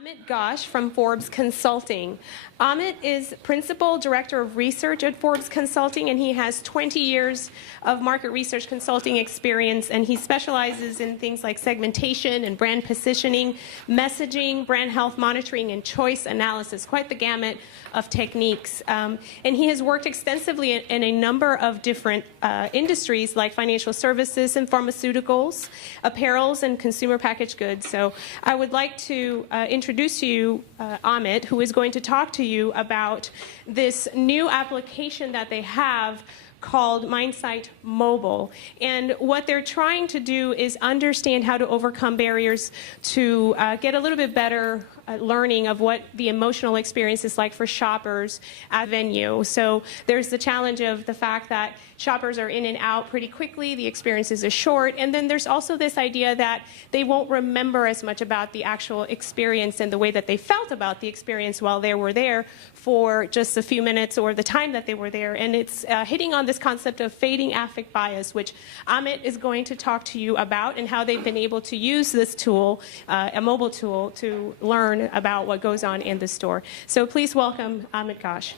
Amit Ghosh from Forbes Consulting. Amit is Principal Director of Research at Forbes Consulting, and he has 20 years of market research consulting experience, and he specializes in things like segmentation and brand positioning, messaging, brand health monitoring, and choice analysis, quite the gamut of techniques. And he has worked extensively in a number of different industries like financial services and pharmaceuticals, apparels, and consumer packaged goods. So I would like to introduce you Amit, who is going to talk to you about this new application that they have called MindSight Mobile. And what they're trying to do is understand how to overcome barriers to get a little bit better learning of what the emotional experience is like for shoppers at a venue. So there's the challenge of the fact that shoppers are in and out pretty quickly, the experiences are short, and then there's also this idea that they won't remember as much about the actual experience and the way that they felt about the experience while they were there for just a few minutes or the time that they were there. And it's hitting on this concept of fading affect bias, which Amit is going to talk to you about, and how they've been able to use this tool, a mobile tool, to learn about what goes on in the store. So please welcome Amit Ghosh.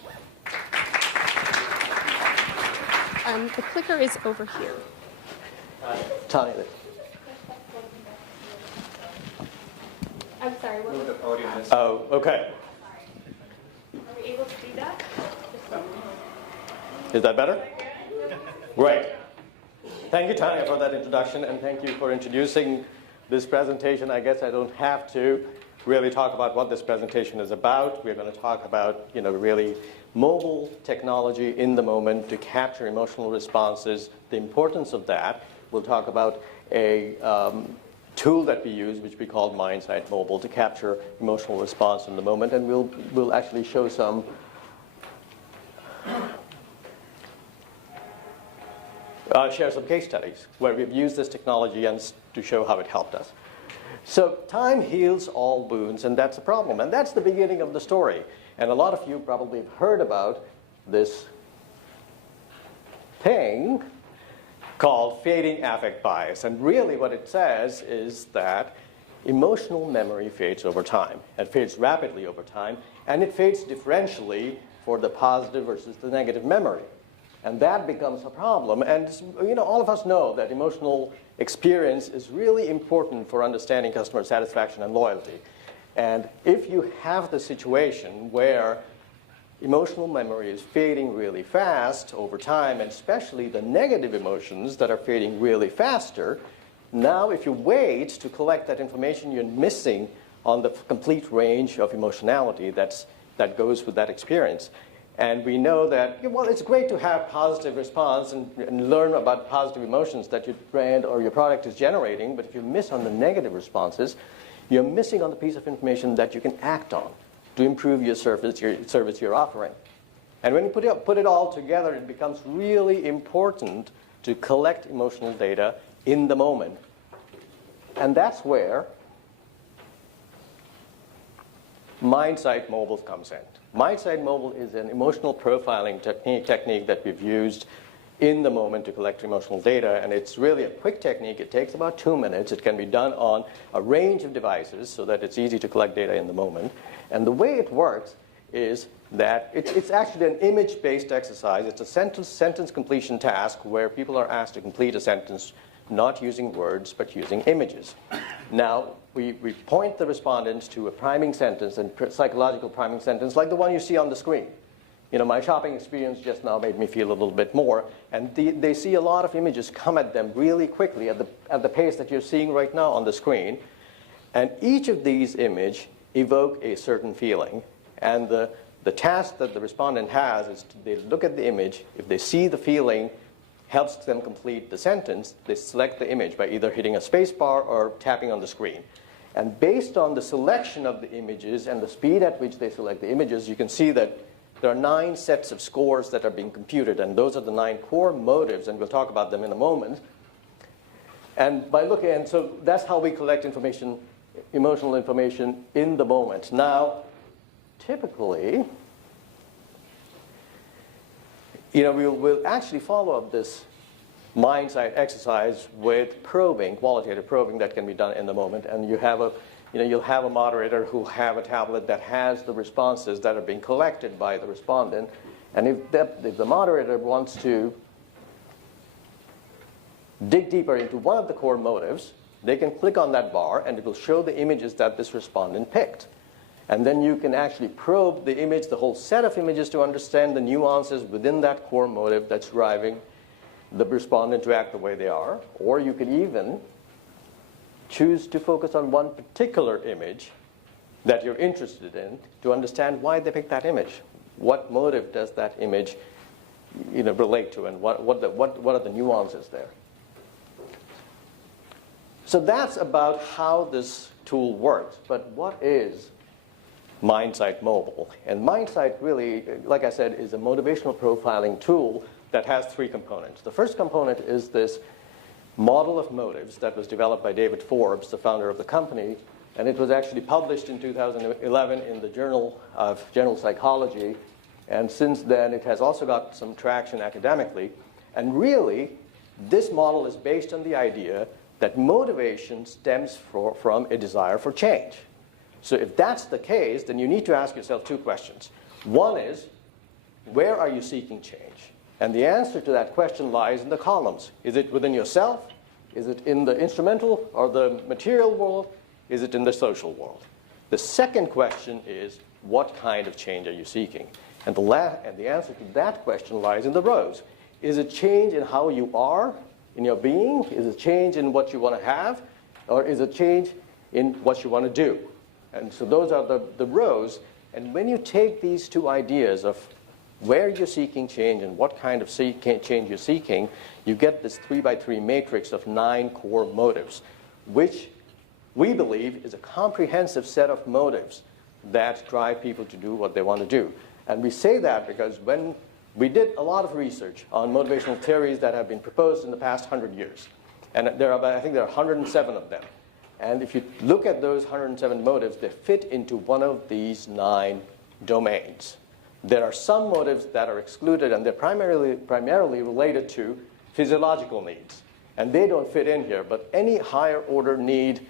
The clicker is over here. Tanya. I'm sorry, what was it? Oh, okay. Are we able to do that? Is that better? Great. Thank you, Tanya, for that introduction, and thank you for introducing this presentation. I guess I don't have to really talk about what this presentation is about. We're going to talk about, really mobile technology in the moment to capture emotional responses, the importance of that. We'll talk about a tool that we use, which we call MindSight Mobile, to capture emotional response in the moment, and we'll actually show some share some case studies where we've used this technology and to show how it helped us. So time heals all wounds, and that's a problem. And that's the beginning of the story. And a lot of you probably have heard about this thing called fading affect bias. And really what it says is that emotional memory fades over time. It fades rapidly over time, and it fades differentially for the positive versus the negative memory. And that becomes a problem. And all of us know that emotional experience is really important for understanding customer satisfaction and loyalty. And if you have the situation where emotional memory is fading really fast over time, and especially the negative emotions that are fading really faster, now if you wait to collect that information, you're missing on the complete range of emotionality that goes with that experience. And we know that, well, it's great to have positive response and learn about positive emotions that your brand or your product is generating, but if you miss on the negative responses, you're missing on the piece of information that you can act on to improve your service you're offering. And when you put it all together, it becomes really important to collect emotional data in the moment. And that's where MindSight Mobile comes in. MindSight Mobile is an emotional profiling technique that we've used in the moment to collect emotional data, and it's really a quick technique. It takes about 2 minutes. It can be done on a range of devices so that it's easy to collect data in the moment. And the way it works is that it's actually an image-based exercise. It's a sentence completion task where people are asked to complete a sentence not using words but using images. Now, we point the respondents to a priming sentence, and psychological priming sentence like the one you see on the screen. My shopping experience just now made me feel a little bit more, and they see a lot of images come at them really quickly at the pace that you're seeing right now on the screen. And each of these images evoke a certain feeling, and the task that the respondent has is they look at the image. If they see the feeling helps them complete the sentence, they select the image by either hitting a space bar or tapping on the screen. And based on the selection of the images and the speed at which they select the images, you can see that there are 9 sets of scores that are being computed, and those are the 9 core motives, and we'll talk about them in a moment. And so that's how we collect information, emotional information in the moment. Now, typically, we'll actually follow up this MindSight exercise with probing, qualitative probing that can be done in the moment. And you have you'll have a moderator who'll have a tablet that has the responses that are being collected by the respondent. And if the moderator wants to dig deeper into one of the core motives, they can click on that bar, and it will show the images that this respondent picked. And then you can actually probe the image, the whole set of images, to understand the nuances within that core motive that's driving the respondent to act the way they are. Or you could even choose to focus on one particular image that you're interested in to understand why they picked that image. What motive does that image relate to, and what are the nuances there? So that's about how this tool works. But what is MindSight Mobile? And MindSight really, like I said, is a motivational profiling tool that has three components. The first component is this model of motives that was developed by David Forbes, the founder of the company. And it was actually published in 2011 in the Journal of General Psychology. And since then, it has also got some traction academically. And really, this model is based on the idea that motivation stems from a desire for change. So if that's the case, then you need to ask yourself two questions. One is, where are you seeking change? And the answer to that question lies in the columns. Is it within yourself? Is it in the instrumental or the material world? Is it in the social world? The second question is, what kind of change are you seeking? And the answer to that question lies in the rows. Is it change in how you are in your being? Is it change in what you want to have? Or is it change in what you want to do? And so those are the rows. And when you take these two ideas of where you're seeking change and what kind of change you're seeking, you get this 3x3 matrix of 9 core motives, which we believe is a comprehensive set of motives that drive people to do what they want to do. And we say that because when we did a lot of research on motivational theories that have been proposed in the past 100 years. And I think there are 107 of them. And if you look at those 107 motives, they fit into one of these 9 domains. There are some motives that are excluded, and they're primarily related to physiological needs. And they don't fit in here, but any higher order need,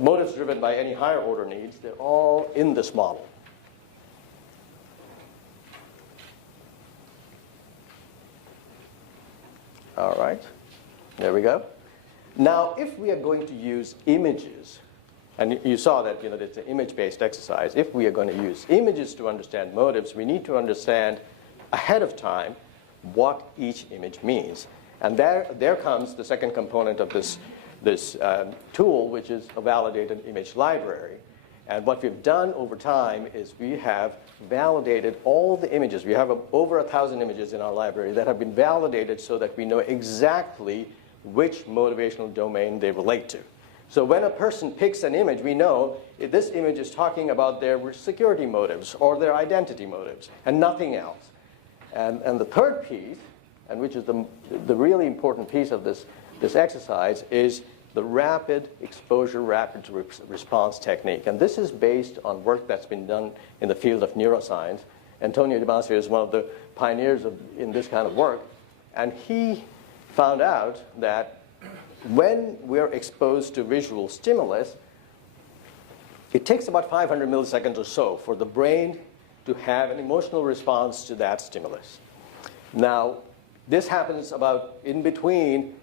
motives driven by any higher order needs, they're all in this model. All right, there we go. Now, if we are going to use images, and you saw that it's an image-based exercise. If we are going to use images to understand motives, we need to understand ahead of time what each image means. And there comes the second component of this tool, which is a validated image library. And what we've done over time is we have validated all the images. We have over 1,000 images in our library that have been validated so that we know exactly which motivational domain they relate to. So when a person picks an image, we know if this image is talking about their security motives or their identity motives and nothing else. And the third piece, and which is the really important piece of this exercise, is the rapid exposure, rapid response technique. And this is based on work that's been done in the field of neuroscience. Antonio Damasio is one of the pioneers in this kind of work. And he found out that when we're exposed to visual stimulus, it takes about 500 milliseconds or so for the brain to have an emotional response to that stimulus. Now, this happens about in between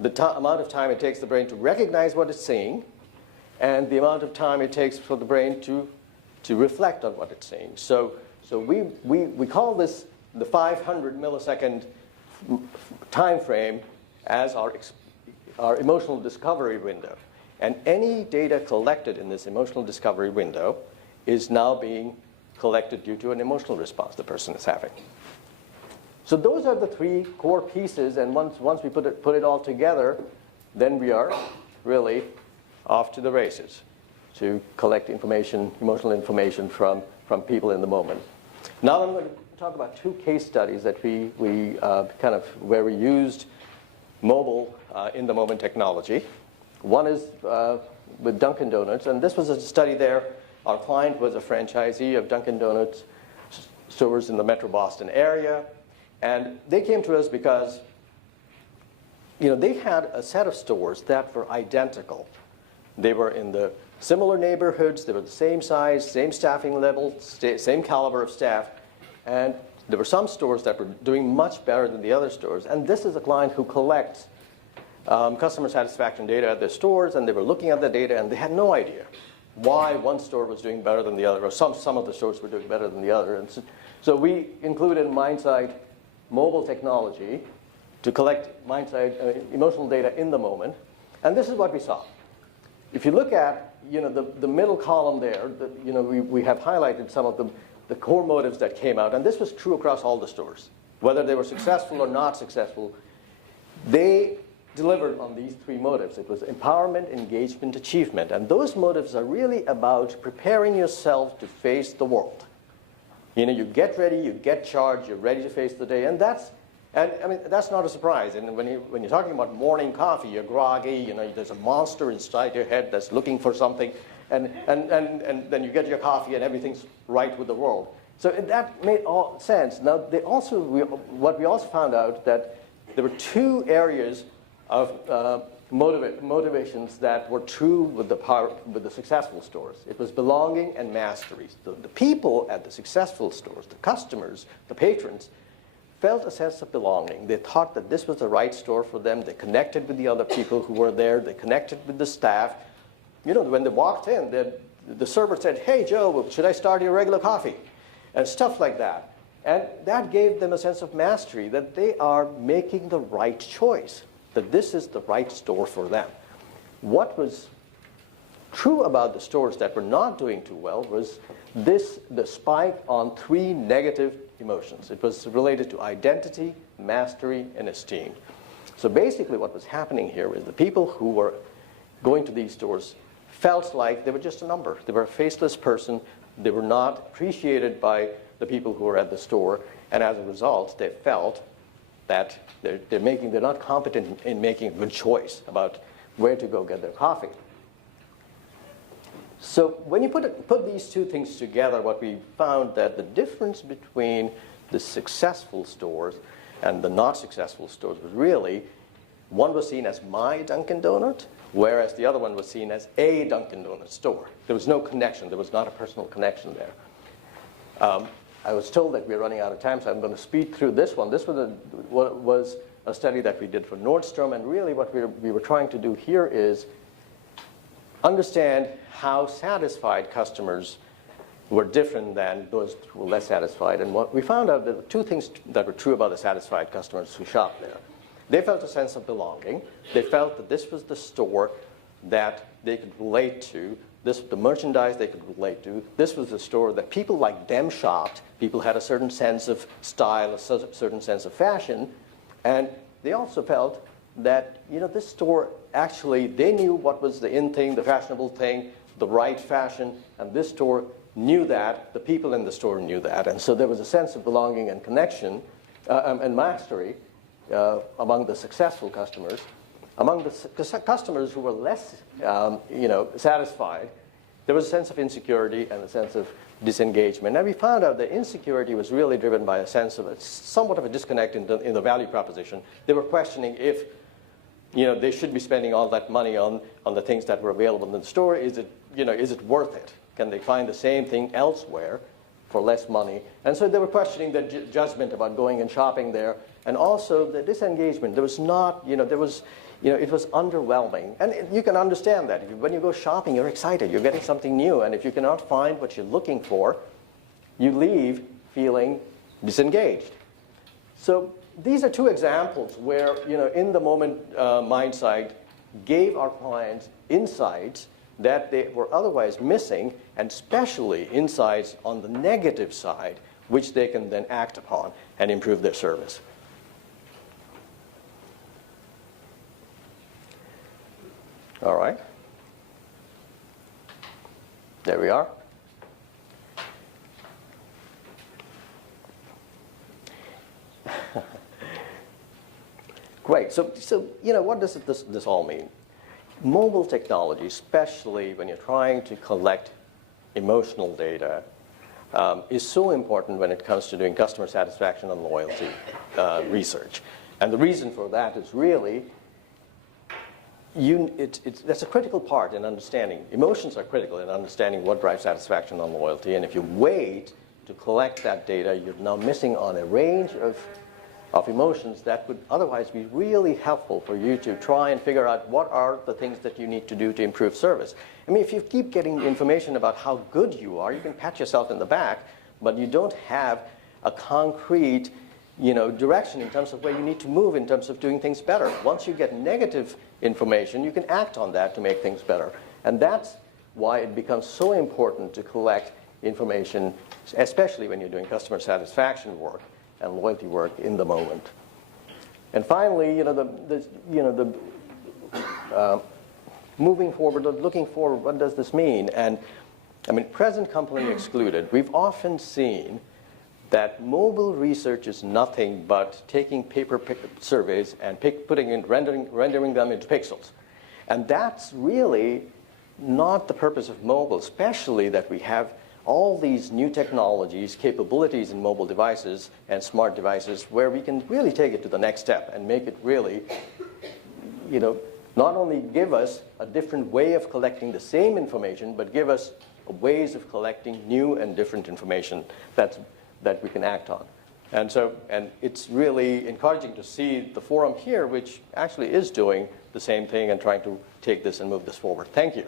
the amount of time it takes the brain to recognize what it's seeing and the amount of time it takes for the brain to reflect on what it's seeing. So we call this the 500 millisecond time frame as our emotional discovery window. And any data collected in this emotional discovery window is now being collected due to an emotional response the person is having. So those are the 3 core pieces, and once we put it all together, then we are really off to the races to collect information, emotional information from people in the moment. Now I'm going to talk about 2 case studies that where we used mobile in the moment technology. One is with Dunkin' Donuts, and this was a study there. Our client was a franchisee of Dunkin' Donuts stores in the Metro Boston area. And they came to us because they had a set of stores that were identical. They were in the similar neighborhoods, they were the same size, same staffing level, same caliber of staff, and there were some stores that were doing much better than the other stores. And this is a client who collects customer satisfaction data at their stores, and they were looking at the data, and they had no idea why one store was doing better than the other, or some of the stores were doing better than the other. And so we included MindSight mobile technology to collect MindSight emotional data in the moment. And this is what we saw. If you look at the middle column there, we have highlighted some of the core motives that came out. And this was true across all the stores. Whether they were successful or not successful, they delivered on these three motives. It was empowerment, engagement, achievement. And those motives are really about preparing yourself to face the world. You get ready, you get charged, you're ready to face the day. And I mean, that's not a surprise. And when you're talking about morning coffee, you're groggy, there's a monster inside your head that's looking for something. And then you get your coffee and everything's right with the world. So that made all sense. Now, what we also found out that there were two areas of motivations that were true with the successful stores. It was belonging and mastery. The people at the successful stores, the customers, the patrons, felt a sense of belonging. They thought that this was the right store for them. They connected with the other people who were there. They connected with the staff. When they walked in, the server said, "Hey, Joe, should I start your regular coffee?" And stuff like that. And that gave them a sense of mastery, that they are making the right choice, that this is the right store for them. What was true about the stores that were not doing too well was the spike on three negative emotions. It was related to identity, mastery, and esteem. So basically what was happening here is the people who were going to these stores felt like they were just a number. They were a faceless person. They were not appreciated by the people who were at the store. And as a result, they felt that they're not competent in making a good choice about where to go get their coffee. So when you put these two things together, what we found that the difference between the successful stores and the not successful stores was really, one was seen as my Dunkin' Donut, whereas the other one was seen as a Dunkin' Donut store. There was no connection. There was not a personal connection there. I was told that we're running out of time, so I'm going to speed through this one. This was a study that we did for Nordstrom, and really what we were trying to do here is understand how satisfied customers were different than those who were less satisfied. And what we found out that two things that were true about the satisfied customers who shopped there. They felt a sense of belonging. They felt that this was the store that they could relate to. The merchandise they could relate to. This was the store that people like them shopped. People had a certain sense of style, a certain sense of fashion. And they also felt that, this store actually, they knew what was the in thing, the fashionable thing, the right fashion, and this store knew that. The people in the store knew that. And so there was a sense of belonging and connection and mastery among the successful customers. Among the customers who were less satisfied, there was a sense of insecurity and a sense of disengagement. And we found out that insecurity was really driven by a sense of somewhat of a disconnect in the value proposition. They were questioning if they should be spending all that money on the things that were available in the store. Is it worth it? Can they find the same thing elsewhere for less money? And so they were questioning their judgment about going and shopping there. And also the disengagement. There was not, it was underwhelming. And you can understand that. When you go shopping, you're excited. You're getting something new. And if you cannot find what you're looking for, you leave feeling disengaged. So these are two examples where, in the moment, MindSight gave our clients insights that they were otherwise missing, and especially insights on the negative side, which they can then act upon and improve their service. All right. There we are. Great. So what does this all mean? Mobile technology, especially when you're trying to collect emotional data, is so important when it comes to doing customer satisfaction and loyalty research. And the reason for that is really that's a critical part in understanding. Emotions are critical in understanding what drives satisfaction and loyalty. And if you wait to collect that data, you're now missing on a range of emotions that would otherwise be really helpful for you to try and figure out what are the things that you need to do to improve service. I mean, if you keep getting information about how good you are, you can pat yourself in the back, but you don't have a concrete direction in terms of where you need to move in terms of doing things better. Once you get negative information, you can act on that to make things better. And that's why it becomes so important to collect information, especially when you're doing customer satisfaction work and loyalty work in the moment. And finally, moving forward, looking forward, what does this mean? And I mean, present company excluded, we've often seen that mobile research is nothing but taking paper surveys and rendering them into pixels. And that's really not the purpose of mobile, especially that we have all these new technologies, capabilities in mobile devices and smart devices where we can really take it to the next step and make it really, not only give us a different way of collecting the same information, but give us ways of collecting new and different information that we can act on. And it's really encouraging to see the forum here, which actually is doing the same thing and trying to take this and move this forward. Thank you.